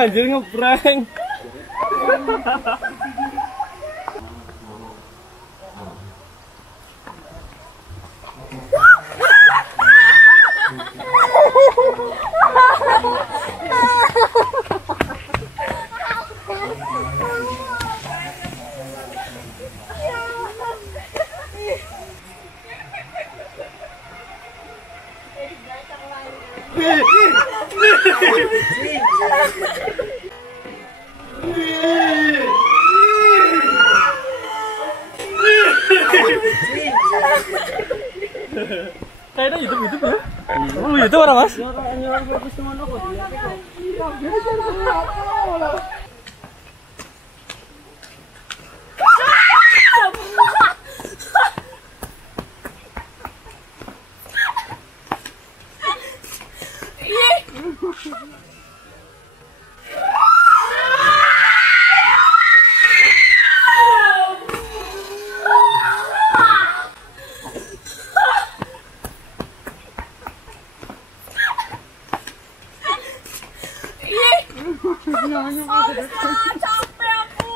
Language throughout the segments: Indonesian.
Anjir ngeprank. Kayaknya YouTube ya? Oh YouTube orang mas? Capek aku.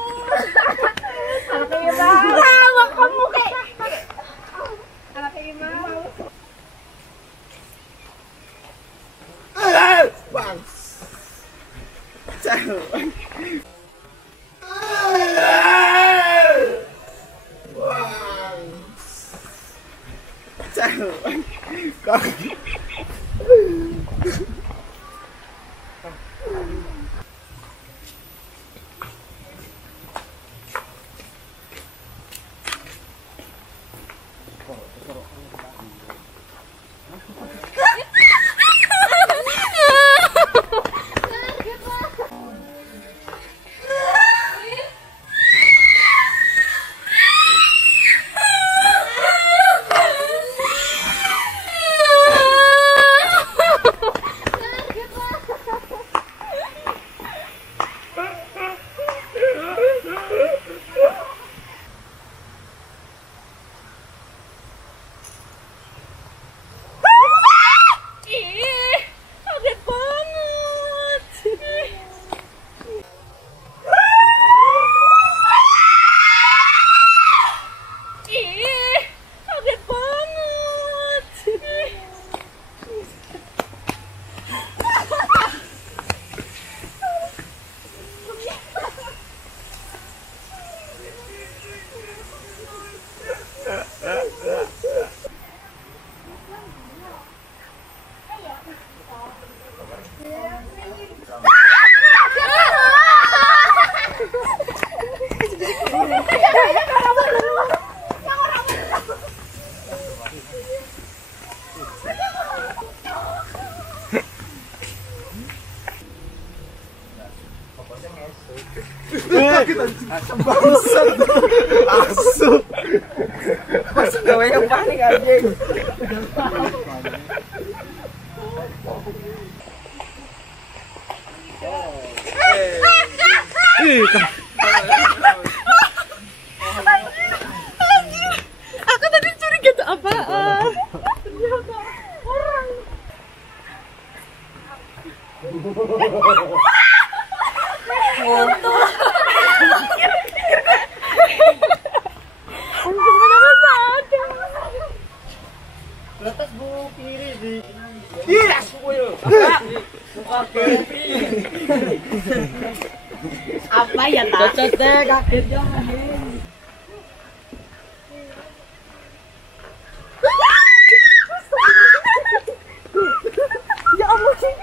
Lawak kamu kayak. Anak gimana? Bang. Bangsat. Asu. Masih gawe yang panik anjing. Aku tadi curiga tuh apaan? Ternyata orang. Letak bu kiri di. Iya. Apa ya tak? Cocok deh kaget ya. Ya Allah sih.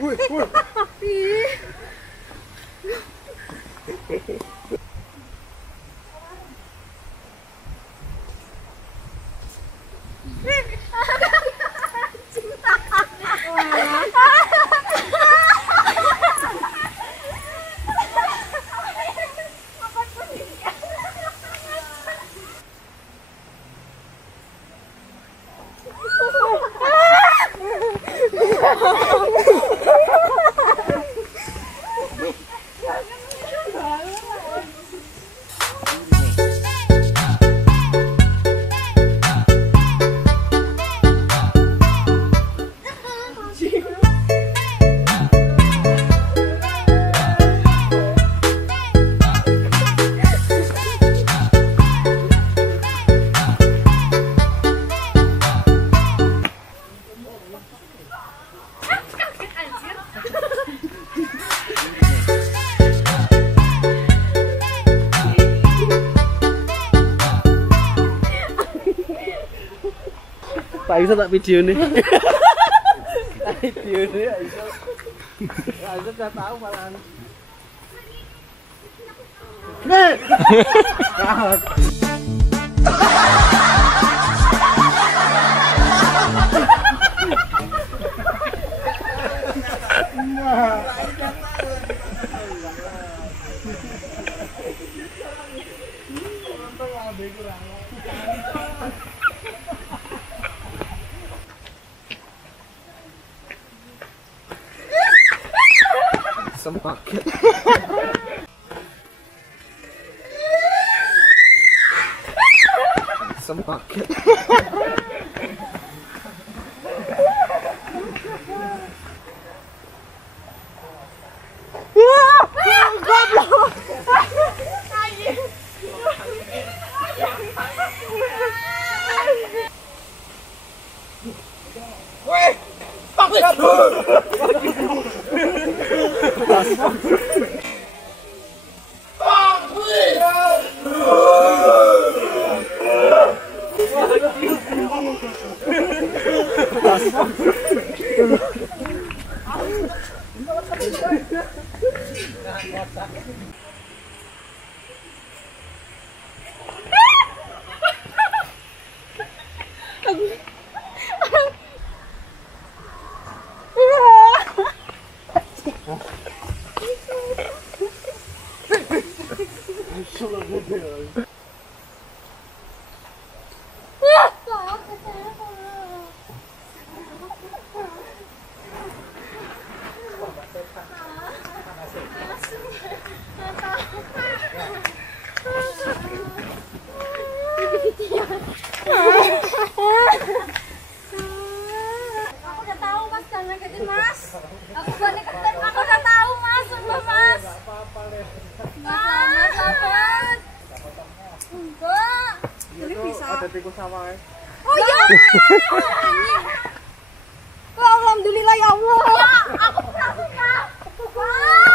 Woi, woi. Pak Iso tak video nih. Video nih Pak Iso. Pak Iso udah tahu malahan. Nih. Semakin semakin Aku udah tahu Mas, jangan ngagetin Mas. Aku balik ke aku udah tahu Mas, sumpah Mas. Mas, sabar. Enggak. Ini bisa. Ada tikus sama ya. Oh ya. Alhamdulillah ya Allah. Ya, aku pramuka. Wah!